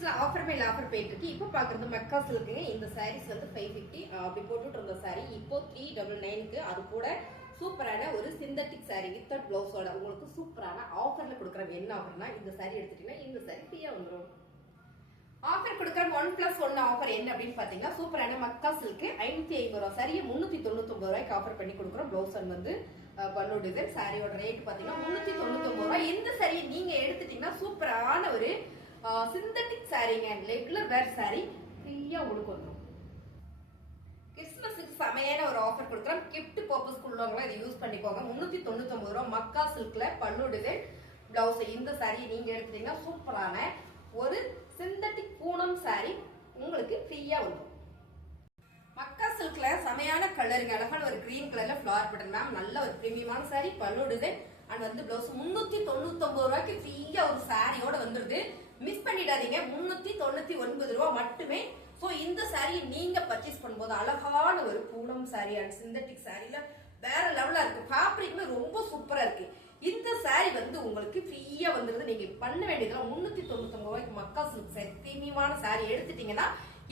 சில்க்ஸ்ல offer மேல offer போயிட்டு இருக்கு. இப்போ பாக்குறது மக்கா சில்க்குங்க. இந்த சாரீஸ் வந்து 550 அப்படி போட்டுட்டு இருந்த சாரி இப்போ 399க்கு அது கூட சூப்பரான ஒரு சிந்தட்டிக் சாரி வித் பிளவுஸோட உங்களுக்கு சூப்பரான ஆஃபர்ல கொடுக்குறோம். என்ன ஆஃபர்னா இந்த சாரி எடுத்துட்டீங்கன்னா இந்த சாரி ஃப்ரீயா வந்துடும். ஆஃபர் கொடுக்குற 1+1 ஆஃபர் என்ன அப்படின்னு பாத்தீங்கன்னா சூப்பரான மக்கா சில்க் 550 ரூபாய் சாரியை 399 ரூபாய்க்கு ஆஃபர் பண்ணி கொடுக்குறோம். பிளவுஸ் வந்து பல்லு டிசைன் சாரியோட ரேட் பாத்தீங்கன்னா 399 ரூபாய். இந்த சாரியை நீங்க எடுத்துட்டீங்கன்னா சூப்பரான ஒரு சிந்தட்டிக் சாரிங்க, ரெகுலர் வேர் சாரி ஃப்ரீயா உங்களுக்கு வந்துடும். கிறிஸ்மஸுக்கு செமையான ஒரு ஆஃபர் கொடுக்குறோம். கிஃப்ட் பர்பஸ்க்கு உள்ளவங்க இதை யூஸ் பண்ணிக்கோங்க. 399 ரூபாய் மக்கா சில்க்ல பல்லு டிசைன் பிளவுஸ். இந்த சாரி நீங்க எடுத்துட்டீங்கன்னா சூப்பரான ஒரு சிந்தட்டிக் பூனம் சாரி உங்களுக்கு ஃப்ரீயா வந்துடும். மக்கா சில்க்ல செமையான கலருங்க, அழகான ஒரு கிரீன் கலர்ல ஃபிளவர் பட்டன் மேம், நல்ல ஒரு பிரீமியமான சாரி பல்லு டிசைன் அண்ட் வந்து பிளவுஸ் 399 ரூபாய்க்கு ஃப்ரீயா ஒரு சாரியோட வந்துருது. மிஸ் பண்ணிடாதீங்க. 399 ரூபாய் மட்டுமே. சோ இந்த சாரியை நீங்க பர்ச்சேஸ் பண்ணும்போது அழகான ஒரு பூனம் சாரி அண்ட் சிந்தட்டிக் சாரியில வேற லெவலா இருக்கு. ஃபேப்ரிக்மே ரொம்ப சூப்பரா இருக்கு. இந்த சாரி வந்து உங்களுக்கு ஃப்ரீயா வந்துருது. நீங்க பண்ண வேண்டியதுலாம் 399 ரூபாய்க்கு மக்கா சில்க் சாரி பிரீமியமான சாரி எடுத்துட்டீங்கன்னா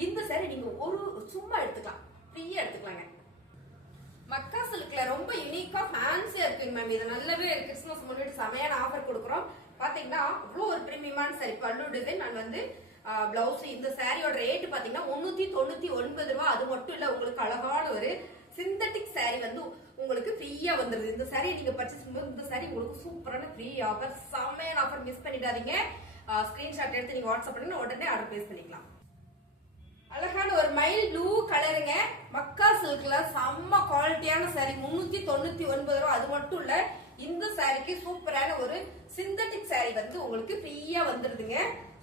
இந்த சாரி நீங்க ஒரு சும்மா எடுத்துக்கலாம், ஃப்ரீயா எடுத்துக்கலாங்க. மக்கா சில்க்ல ரொம்ப யூனிக்கா ஃபேன்சியா இருக்குங்க மேம். இது நல்லாவே கிறிஸ்மஸ் முன்னாடி செமையான ஆஃபர் கொடுக்குறோம். பாத்தீங்கன்னா அவ்வளவு ஒரு பிரீமியமான சாரி பல்லு டிசைன் அண்ட் வந்து பிளவுஸ். இந்த சாரியோட ரேட் பாத்தீங்கன்னா 399 ரூபாய். அது மட்டும் இல்ல உங்களுக்கு அழகான ஒரு சிந்தட்டிக் சாரி வந்து உங்களுக்கு ஃப்ரீயா வந்துருது. இந்த சாரி நீங்க பர்ச்சேஸ் பண்ணும்போது இந்த சாரி உங்களுக்கு சூப்பரான ஃப்ரீ ஆஃபர், செமையான ஆஃபர். மிஸ் பண்ணிடாதீங்க. ஸ்கிரீன்ஷாட் எடுத்து நீங்க வாட்ஸ்அப் பண்ணி உடனே ஆர்டர் பிளேஸ் பண்ணிக்கலாம். அழகான ஒரு மைல் ப்ளூ கலருங்க, மக்கா சில்க்ல செம்ம குவாலிட்டியான சாரி 399 ரூபாய். அது மட்டும் இல்ல இந்த சாரிக்கு சூப்பரான ஒரு சிந்தட்டிக் சாரி வந்து உங்களுக்கு ஃப்ரீயா வந்துருதுங்க.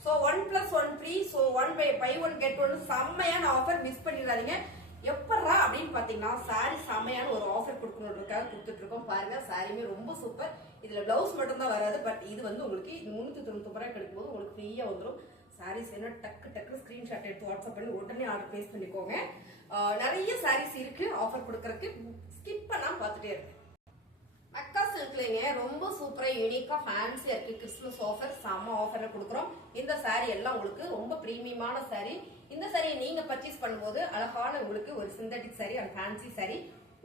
So 1+1 free. சோ 1/1 get 1 செம்மையான ஆஃபர். மிஸ் பண்ணிடாதீங்க. எப்படா அப்படின்னு பாத்தீங்கன்னா சாரி செம்மையான ஒரு ஆஃபர் கொடுக்கணுன்றதுக்காக கொடுத்துட்டு இருக்கோம். பாருங்க சாரியுமே ரொம்ப சூப்பர். இதுல பிளவுஸ் மட்டும் தான் வராது. பட் இது வந்து உங்களுக்கு 399 ரூபாய் கிடைக்கும் போது உங்களுக்கு ஃப்ரீயா வந்துடும். சாரீஸ் என்ன டக்கு ஸ்கிரீன்ஷாட் எடுத்து வாட்ஸ்அப் பண்ணி உடனே ஆர்டர் பிளேஸ் பண்ணிக்கோங்க. நிறைய சாரீஸ் இருக்கு ஆஃபர் கொடுக்கறதுக்கு. ஸ்கிப் பண்ணாம பார்த்துட்டே இருக்கு. மக்கா சில்க்லங்க ரொம்ப சூப்பரா யூனிக்கா ஃபேன்சியா இருக்கு. கிறிஸ்மஸ் ஆஃபர் செம்ம ஆஃபர்ல கொடுக்குறோம். இந்த சாரி எல்லாம் உங்களுக்கு ரொம்ப பிரீமியமான சாரி. இந்த சாரியை நீங்க பர்ச்சேஸ் பண்ணும்போது அழகான உங்களுக்கு ஒரு synthetic sorry and fancy sorry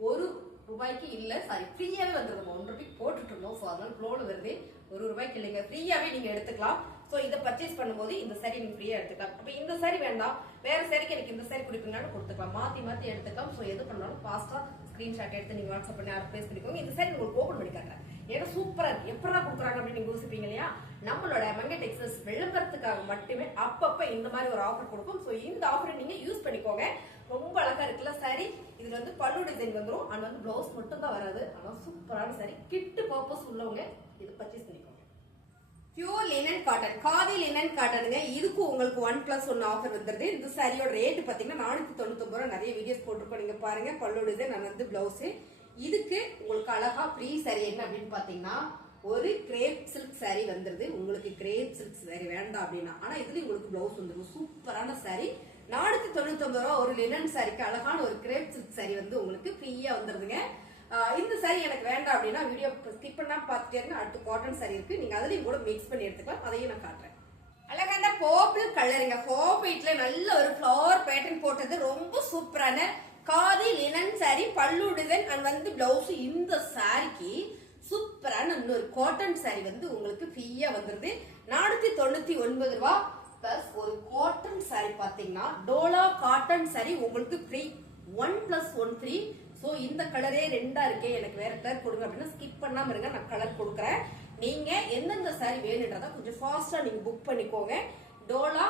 ஒரு ரூபாய்க்கு இல்ல, சாரி ஃப்ரீயாவே வந்துருக்கும். 1 ரூபாய்க்கு போட்டுட்டு இருந்தோம். ஸோ அதனால ஃப்ளோல வருது. 1 ரூபாய்க்கு இல்லைங்க, ஃப்ரீயாவே நீங்க எடுத்துக்கலாம். ஸோ இதை பர்ச்சேஸ் பண்ணும்போது இந்த சாரி நீங்க ஃப்ரீயா எடுத்துக்கலாம். அப்ப இந்த சாரி வேண்டாம் வேற சாரிக்கு எனக்கு இந்த சாரி கொடுப்பீங்கன்னு கொடுத்துக்கலாம், மாத்தி எடுத்துக்கலாம். ஸோ எது பண்ணாலும் ஃபாஸ்டா ஸ்கிரீன்ஷாட் எடுத்து நீங்க வாட்ஸ்அப் பண்ணி ஆர்டர் பிளேஸ் பண்ணிக்கோங்க. இந்த சாரி உங்களுக்கு ஓபன் பண்ணி காட்டுறேன். ஏன்னா சூப்பரா இருக்கு. எப்படா கொடுக்குறாங்க அப்படின்னு நீங்க யோசிப்பீங்க இல்லையா? நம்மளோட மங்கை டெக்ஸ்டைல்ஸ் விளம்பரத்துக்காக மட்டுமே அப்பப்ப இந்த மாதிரி ஒரு ஆஃபர் கொடுக்கும். ஸோ இந்த ஆஃபரை நீங்க யூஸ் பண்ணிக்கோங்க. ரொம்ப அழகா இருக்குல்ல சாரி. இதுல வந்து பல்லு டிசைன் வந்துடும். அது வந்து பிளவுஸ் மட்டும் தான் வராது. ஆனா சூப்பரான சாரி. கிஃப்ட் பர்பஸ் உள்ளவங்க இது பர்ச்சேஸ் பண்ணிக்கோங்க. Pure linen cotton, khadi linen காட்டனுங்க. இதுக்கு உங்களுக்கு 1+1 ஆஃபர் வந்துருது. இந்த சாரியோட ரேட் பாத்தீங்கன்னா 499 ரூபாய். நிறைய வீடியோஸ் போட்டிருக்கோம், நீங்க பாருங்க. பல்லு டிசைன் நான் வந்து பிளவுஸ். இதுக்கு உங்களுக்கு அழகா ஃப்ரீ சாரி என்ன அப்படின்னு பாத்தீங்கன்னா ஒரு கிரேப் சில்க் சாரி வந்துருது. உங்களுக்கு கிரேப் சில்க் சாரி வேண்டாம் அப்படின்னா ஆனா இதுல உங்களுக்கு பிளவுஸ் வந்துடும். சூப்பரான சாரி 499 ரூபாய். ஒரு லினன் சாரிக்கு அழகான ஒரு கிரேப் சில்க் சாரி வந்து உங்களுக்கு ஃப்ரீயா வந்துருதுங்க. இந்த சாரி எனக்கு வேண்டாம் அப்படின்னா வீடியோ ஸ்கிப் பண்ணா பாத்துட்டே இருங்க. அடுத்து காட்டன் சாரி இருக்கு, நீங்க அதுலயும் கூட மிக்ஸ் பண்ணி எடுத்துக்கலாம். அதையும் நான் காட்டுறேன். அழகான பர்பிள் கலருங்க, ஹாஃப் ஒயிட்ல நல்ல ஒரு ஃபிளவர் பேட்டர்ன் போட்டது ரொம்ப சூப்பரான காதி லினன் சாரி பல்லு டிசைன் அண்ட் வந்து பிளவுஸ். இந்த சாரிக்கு சூப்பரான இன்னொரு காட்டன் சாரி வந்து உங்களுக்கு ஃப்ரீயா வந்துருது. 499 ரூபாய் பிளஸ் ஒரு காட்டன் சாரி பாத்தீங்கன்னா டோலா காட்டன் சாரி உங்களுக்கு ஃப்ரீ. 1+1 ஃப்ரீ. சோ இந்த கலரே ரெண்டா இருக்கே, எனக்கு வேற கலர் கொடுங்க அப்படின்னா ஸ்கிப் பண்ணாம இருங்க, நான் கலர் கொடுக்குறேன். நீங்க எந்தெந்த சாரி வேணுன்றத கொஞ்சம் ஃபாஸ்டா நீங்க புக் பண்ணிக்கோங்க. டோலா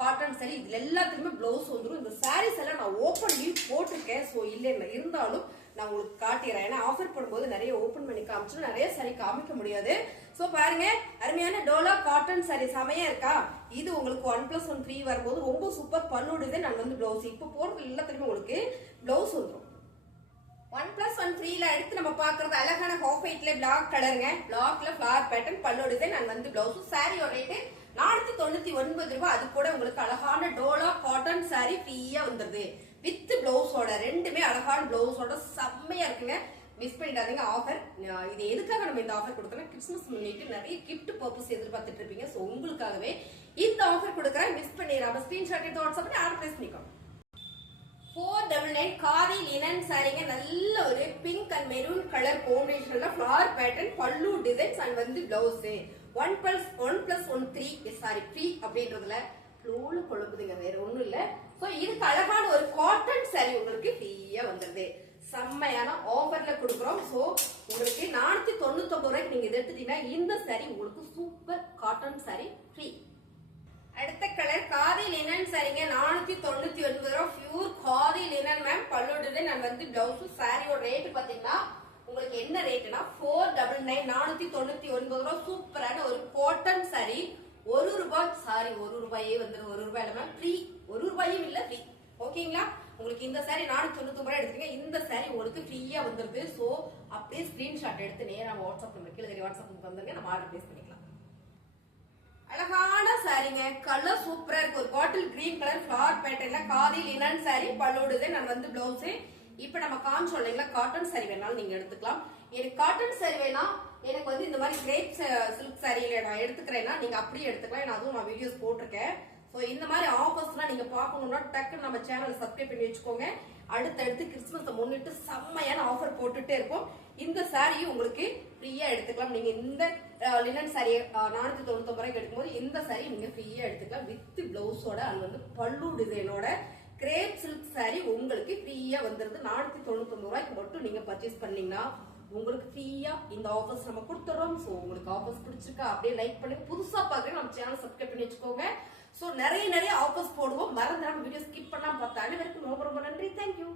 காட்டன் சாரி இதுல எல்லாத்துக்குமே பிளவுஸ் வந்துடும். இந்த சாரீஸ் எல்லாம் நான் ஓப்பன் வியூ போட்டிருக்கேன். சோ இல்ல இருந்தாலும் நான் உங்களுக்கு காட்டிடுறேன். ஏன்னா ஆஃபர் பண்ணும்போது நிறைய ஓபன் பண்ணி காமிச்சு நிறைய சாரி காமிக்க முடியாது. சோ பாருங்க அருமையான டோலா காட்டன் சாரி செமையா இருக்கா? இது உங்களுக்கு 1+1 ஃப்ரீ வரும்போது ரொம்ப சூப்பர். பல்லு டிசைன் நான் வந்து பிளவுஸ். இப்ப போறது எல்லாத்துக்குமே உங்களுக்கு பிளவுஸ் வந்துடும். 1+1 ஃப்ரீல அடுத்து நம்ம பாக்குறது அழகான ஹாஃப் ஒயிட்ல பிளாக் கலருங்க. பிளாக்ல ஃபிளவர் பேட்டர்ன் பல்லு டிசைன் அண்ட் வந்து பிளவுஸ். சாரியோட ரேட் 499 ரூபாய். அது கூட உங்களுக்கு அழகான டோலா காட்டன் சாரி ஃப்ரீயா வந்துருது வித் பிளவுஸோட. ரெண்டுமே அழகான பிளவுஸோட செம்மையா இருக்குங்க. மிஸ் பண்ணிடாதீங்க ஆஃபர். இது எதுக்காக நம்ம இந்த ஆஃபர் கொடுக்கறோம்? கிறிஸ்மஸ் முன்னிட்டு நிறைய கிஃப்ட் பர்பஸ் எதிர்பார்த்துட்டு இருப்பீங்க. சோ உங்களுக்காகவே இந்த ஆஃபர் கொடுக்கறேன். மிஸ் அந்த ஸ்கிரீன்ஷாட் எடுத்து வாட்ஸ்அப் பண்ணி ஆர்டர் பிளேஸ் பண்ணிக்கோங்க. 499 காதி லினன் சாரீங்க. நல்ல ஒரு பிங்க் அண்ட் மெரூன் கலர் காம்பினேஷன்ல ஃபிளவர் பேட்டர்ன், பல்லு டிசைன்ஸ் அண்ட் வந்து பிளவுஸ் 1+1+1 3 சாரி 3 அப்படின்றதுல ஃப்ளோல கொழுப்புதுங்க, வேற ஒண்ணும் இல்ல. சோ இதுக்கு அழகான ஒரு காட்டன் சாரி உங்களுக்கு ஃப்ரீயா வந்துருது. செம்மையான ஆஃபர்ல கொடுக்குறோம். சோ உங்களுக்கு 499 ரூபாய்க்கு நீங்க இதை எடுத்துட்டீங்கன்னா இந்த சாரி உங்களுக்கு சூப்பர் காட்டன் சாரி ஃப்ரீ. அடுத்த கலர் காதி லினன் சாரிங்க. 499 ரூபா பியூர் காதி லினன் மேம். பல்லு டிசைன் நான் வந்து பிளவுஸ். சாரியோட ரேட் பாத்தீங்கன்னா உங்களுக்கு என்ன ரேட்னா 499 499 ரூபா. சூப்பரான ஒரு காட்டன் சாரி. 1 ரூபாய் சாரி 1 ரூபாயே வந்துடும். 1 ரூபாய் இல்ல மேம், ஃப்ரீ. 1 ரூபாயும் இல்ல, ஃப்ரீ. ஓகேங்களா? உங்களுக்கு இந்த சாரி 499 ரூபாய் எடுத்துங்க. இந்த சாரி உங்களுக்கு ஃப்ரீயா வந்துருது. சோ அப்படியே ஸ்கிரீன்ஷாட் எடுத்து நேரா வாட்ஸ்அப் நம்பர் கீழே தெரிய வாட்ஸ்அப் நம்பர் வந்துருங்க, நம்ம ஆர்டர் பிளேஸ் பண்ணிக்கலாம். அழகான சாரிங்க. கலர் சூப்பரா இருக்கு. ஒரு பாட்டில் கிரீன் கலர் ஃபிளவர் பேட்டர்ன்ல காதி லினன் சாரி, பல்லு டிசைன் நான் வந்து பிளவுஸ். இப்ப நம்ம காமிச்சோம் இல்லைங்களா, காட்டன் சாரி வேணாலும் நீங்க எடுத்துக்கலாம். எனக்கு காட்டன் சாரி வேணா, எனக்கு வந்து இந்த மாதிரி கிரேப் சில்க் சாரியில நான் எடுத்துக்கிறேன்னா நீங்க அப்படியே எடுத்துக்கலாம். அதுவும் நான் வீடியோஸ் போட்டிருக்கேன். ஸோ இந்த மாதிரி ஆஃபர்ஸ்லாம் நீங்க பார்க்கணும்னா டக்குன்னு நம்ம சேனலை சப்ஸ்கிரைப் பண்ணி வச்சுக்கோங்க. அடுத்தடுத்து கிறிஸ்துமஸை முன்னிட்டு செம்மையான ஆஃபர் போட்டுட்டே இருக்கும். இந்த சாரியும் உங்களுக்கு ஃப்ரீயா எடுத்துக்கலாம். நீங்க இந்த லினன் சாரியை 499 ரூபாய்க்கு எடுக்கும்போது இந்த சாரி நீங்க ஃப்ரீயா எடுத்துக்கலாம் வித் பிளவுஸோட. அது வந்து பல்லு டிசைனோட கிரேப் சில்க் சாரி உங்களுக்கு ஃப்ரீயா வந்துருது. 499 ரூபாய்க்கு மட்டும் நீங்க பர்ச்சேஸ் பண்ணீங்கன்னா உங்களுக்கு ஃப்ரீயா இந்த ஆஃபர்ஸ் நம்ம கொடுத்துறோம். ஸோ உங்களுக்கு ஆஃபர்ஸ் பிடிச்சிருக்கா அப்படியே லைக் பண்ணுங்க. புதுசா பாக்குறேன் நம்ம சேனல் சப்ஸ்கிரைப் பண்ணி வச்சுக்கோங்க. ஸோ நிறைய ஆஃபர்ஸ் போடுவோம். மறந்துடாம வீடியோ ஸ்கிப் பண்ணாம பார்த்தா அனைவருக்கும் ரொம்ப ரொம்ப நன்றி. தேங்க்யூ.